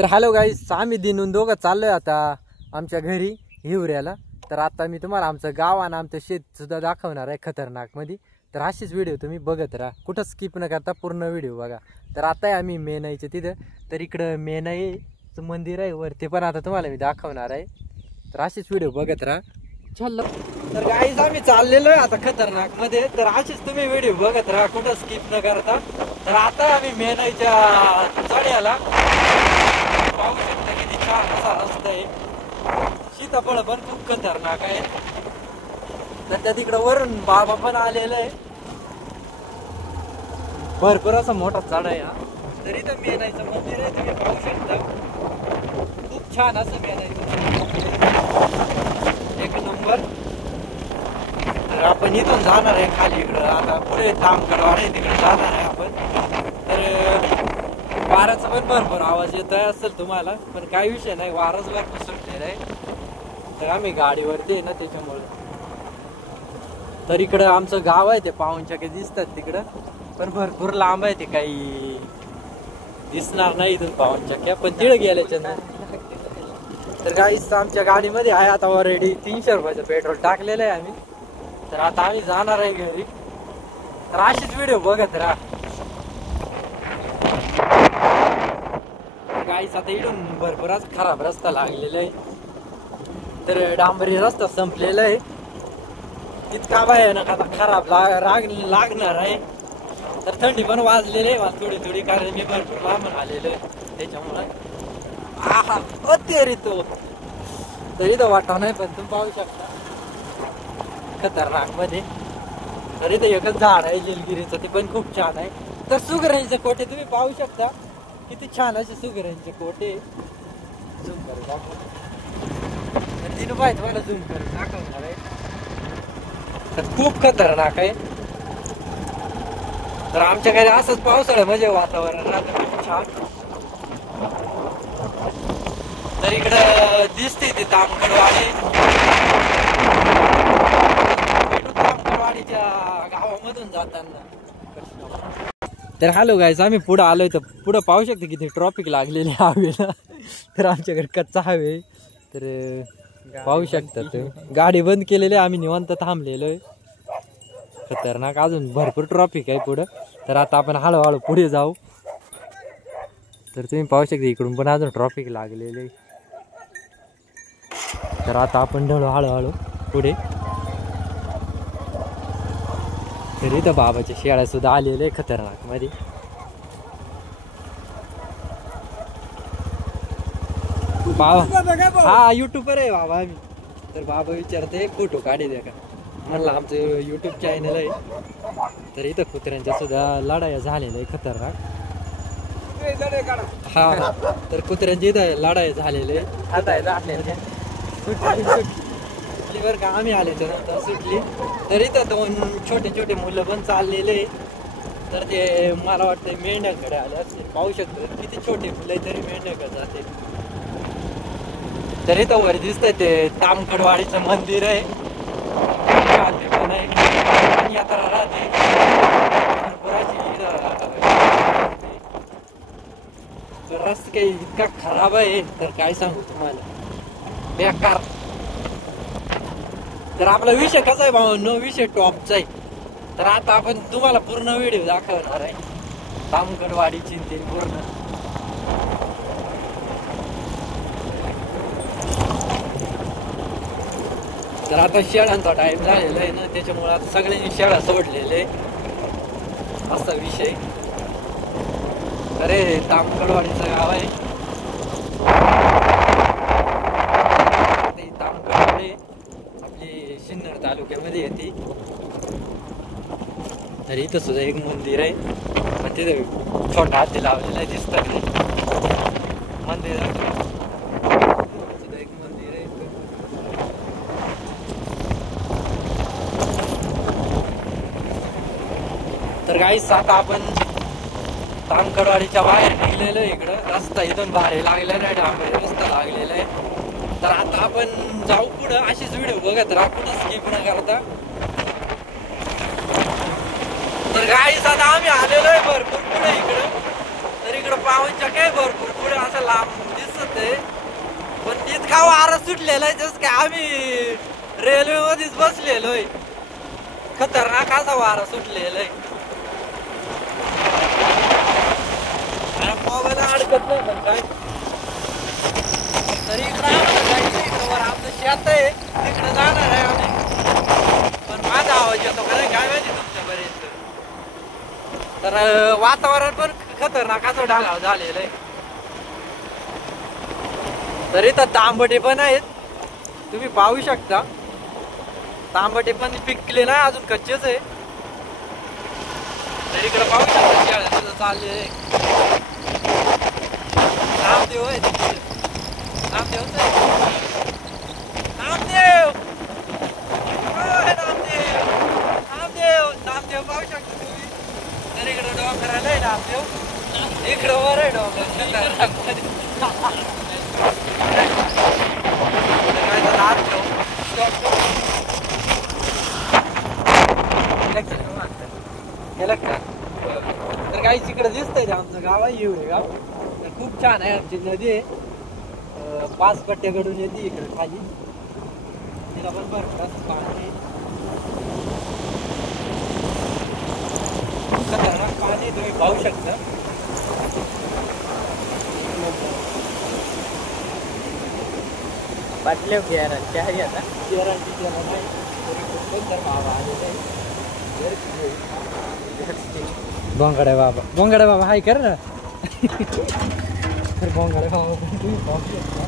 तर हॅलो गाईस, आम्ही दिनून दोघं चाललोय आता आमच्या घरी हिवऱ्याला. तर आता मी तुम्हाला आमचं गाव आणि आमचं शेत सुद्धा दाखवणार आहे खतरनाक मध्ये. तर अशीच व्हिडिओ तुम्ही बघत राहा, कुठं स्किप न करता पूर्ण व्हिडिओ बघा. तर आता आम्ही मेनाईच्या तिथं, तर इकडं मेनाईचं मंदिर आहे वरती, पण आता तुम्हाला मी दाखवणार आहे. तर अशीच व्हिडिओ बघत राहा. चल तर गाईस, आम्ही चाललेलो आहे आता खतरनाक मध्ये. तर अशीच तुम्ही व्हिडिओ बघत राहा, कुठं स्किप न करता. तर आता आम्ही मेनाईच्या चढ्याला पाहू शकता किती छान असा रस्ता आहे. सीताफळ पण खूप खतरनाक आहे. तर त्या तिकडं वरून बाबा पण आलेलं आहे. भरपूर असा मोठा चढ आहे हा. तर इथं मेनाईचं मंदिर आहे, तुम्ही पाहू शकता. खूप छान असं मेनाईचं मंदिर, एक नंबर. तर आपण इथून जाणार आहे खाली इकडं. आता पुढे तामकडवाड आहे, तिकडे जाणार आहे आपण. तर वाराचा पण भरपूर आवाज येत असेल तुम्हाला, पण काही विषय नाही, वाराच भरपूर सुटलेला आहे. तर आम्ही गाडीवरती आहे ना, त्याच्यामुळे. तर इकडं आमचं गाव आहे, ते पाहुणचाके दिसतात तिकडं, पण भरपूर लांब आहे, ते काही दिसणार नाही इथून पाहुणचाक्या, पण तिकडे गेल्याच्या नाही. तर गाईस, आमच्या गाडीमध्ये आहे आता ऑलरेडी 300 रुपयाचं पेट्रोल टाकलेलं आहे आम्ही. तर आता आम्ही जाणार आहे घरी. तर अशीच व्हिडिओ बघत राहा. गाईस, आता इकडून भरपूरच खराब रस्ता लागलेला आहे. तर डांबरी रस्ता संपलेला आहे. इतका भयानक आता खराब लागणार आहे. तर थंडी पण वाजलेली आहे मला थोडी थोडी, कारण मी भरपूर लांबून आलेलो आहे त्याच्यामुळे. अति तो तरी तर वाटा नाही, पण तुम्ही पाहू शकता खतरनाक मध्ये. तरी तर एकच झाड आहे निलगिरीचं, ते पण खूप छान आहे. तर सुगरांचे कोटे तुम्ही पाहू शकता, किती छान असे सुगरांचे कोटे. झूम करून दाखव. तर तिनं पाहिजे तुम्हाला झूम करून दाखवणार आहे. तर खूप खतरनाक आहे. तर आमच्याकडे असंच पावसाळ्या म्हणजे वातावरण राहतं खूप छान. तर इकडं दिसते ती तामकडवाडी. तामकडवाडीच्या गावामधून जाताना. तर हॅलो गाईस, आम्ही पुढं आलोय. तर पुढं पाहू शकते किती ट्रॉफिक लागलेली हवेला. तर आमच्याकडे कच्चा हवे, तर पाहू शकता तुम्ही. गाडी बंद केलेली, आम्ही निवांत थांबलेलो आहे. खतरनाक अजून भरपूर ट्रॉफिक आहे पुढं. तर आता आपण हळूहळू पुढे जाऊ. तर तुम्ही पाहू शकता इकडून पण अजून ट्रॉफिक लागलेले. तर आता आपण ढळू हळूहळू पुढे. तर इथं बाबाच्या शेळ्या सुद्धा आलेले खतरनाक मध्ये. बाबा हा युट्यूबर आहे बाबा आम्ही. तर बाबा विचारते फोटो काढी द्या का, म्हणलं आमचं युट्यूब चॅनल आहे. तर इथं कुत्र्यांच्या सुद्धा लढाया झालेल्या आहे खतरनाक. हा, तर कुत्र्यांची इथं लढाई झालेले बर का. आम्ही आले तर सुटली. तर इथं 2 छोटे छोटे मुलं पण चाललेले. तर ते मला वाटतं मेंढ्याकडे आले असतील. पाहू शकतो किती छोटे मुलं तरी मेंढ्याकडे जाते. तर इथं वर दिसतंय ते तामकडवाडीचं मंदिर आहे. पण आहे यात्रा राहते. रस्ता काही इतका खराब आहे, तर काय सांगू तुम्हाला, बेकार. तर आपला विषय कसा आहे भावांनो, विषय टॉपचा आहे. तर आता आपण तुम्हाला पूर्ण व्हिडिओ दाखवणार आहे तामकडवाडीची ते पूर्ण. तर आता शेळ्यांचा टाइम झालेला आहे ना, त्याच्यामुळे आता सगळ्यांनी शेळ्या सोडलेले असा विषय. अरे तामकडवाडीचं गाव आहे. तामकडवाडी आपली सिन्नर तालुक्यामध्ये येते. तर इथं सुद्धा एक मंदिर आहे, पण तिथे छोटा हाती लावलेला आहे, दिसतात नाही मंदिरात. सुद्धा एक मंदिर आहे. तर गाईस, आता आपण तामकडवाडीच्या बाहेर निघलेलो आहे. इकडं रस्ता इथून भारी लागलेला आहे, डांबरी रस्ता लागलेला आहे. तर आता आपण जाऊ पुढं. अशीच व्हिडिओ बघत राहा, कुठं स्किप न करता. तर गाईस, आता आम्ही आलेलो आहे भरपूर पुढे इकडं. तर इकडं पाहुणच्या काय भरपूर पुढे असं लांब सुटलेला आहे जस काय आम्ही रेल्वे मध्येच बसलेलोय. खतरनाक असा वारा सुटलेला आहे. मोबाईल अडकत नाही पण काय तरी इकडं वर आमचं शेत आहे तिकडे जाणार आहे आम्ही. पण माझा आवाज येतो का काय माहिती तुमच्यापर्यंत. तर वातावरण पण खतरनाक असं ढगाळ झालेलं आहे. तरी तर तांबटे पण आहेत तुम्ही पाहू शकता. तांबटे पण पिकले नाही अजून कच्चेच आहे. तर इकडे पाहू शकता शेळ्या चालले नामदेव आहे नामदेवच आहे नामदेव नामदेव नामदेव पाहू शकता तुम्ही. तर इकडे डोंगर आलाय नामदेव इकडं वर आहे डोंगर. तर काही तिकडे दिसतंय ते आमचं गाव आहे येवरे गाव. तर खूप छान आहे आमची नदी आहे. 5 पट्ट्याकडून येते इकडे खाली. तिला पण भरपूर असं पाणी खतरनाक पाणी तुम्ही पाहू शकता. बाटल्या बिहारांच्या आहे आता बिहारांची त्याला नाही तरी खूप बाबा आलेले आहे. बोंगाडे बाबा हाय कर ना. तर बोंगाडे बाबा तुम्ही पाहू शकता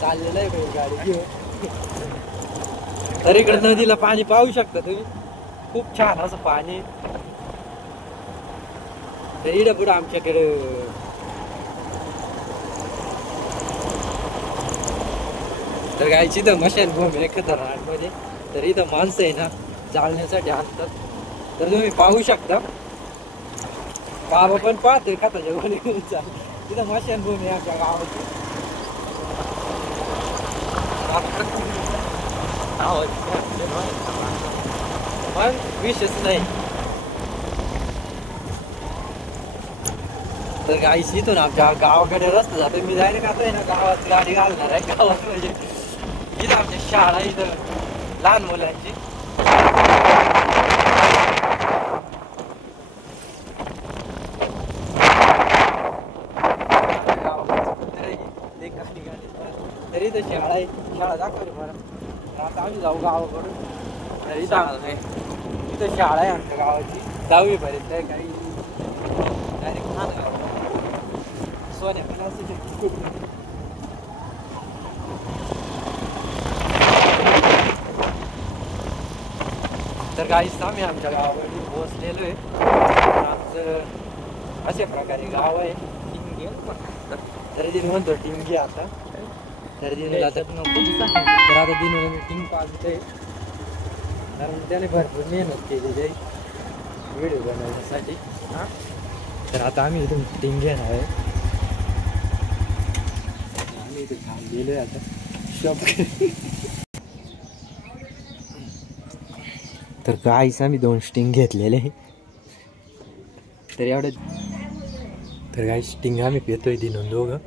चाललेलं आहे गाडी घेऊन. तर इकडे नदीला पाणी पाहू शकता तुम्ही. खूप छान असं पाणी. तर इकडे पुढे आमच्याकडे तर गायची तर मशानभूमी आहे खतरनाकमध्ये. तर इथं माणसं आहे ना जाळण्यासाठी आणतात. तर तुम्ही पाहू शकता बाबा पण पाहते खताच्या गोणी घेऊन चाल. तिथं मशानभूमी आहे आमच्या गावाची. पण विशेष नाही. तर गाईच इथून आमच्या गावाकडे रस्ता जातो. मी डायरेक्ट आता आहे ना गावात गाडी घालणार आहे. गावात म्हणजे इथं आमच्या शाळा इथं लहान मुलांची. तरी इथं शाळा आहे. शाळा दाखवली मला. आता आम्ही जाऊ गावाकडून. तर इथं शाळा आहे आमच्या गावाची 10वी पर्यंत आहे. काही डायरेक्ट सोन्या पण असू शकतो. तर काहीच आम्ही आमच्या गावाकडे पोहोचलेलो आहे. आमचं अशा प्रकारे गाव आहे. तरी दिन म्हणतो टिंगी आता. तर दिनला तर आता दिन टिंग पाजतोय कारण त्याने भरपूर मेहनत केलेली आहे व्हिडिओ बनवण्यासाठी. तर आता आम्ही इथून टिंग घेणार आहे. आम्ही इथे थांबलेलो आहे आता शॉप. तर काहीच आम्ही 2 स्टिंग घेतलेले आहे. तर एवढं तर काही स्टिंग आम्ही पितोय दिनून दोघं.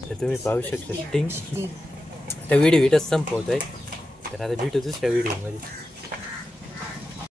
तर तुम्ही पाहू शकता स्टिंग. तर व्हिडिओ इथंच संपवतोय. तर आता भेटू दुसऱ्या व्हिडिओमध्ये.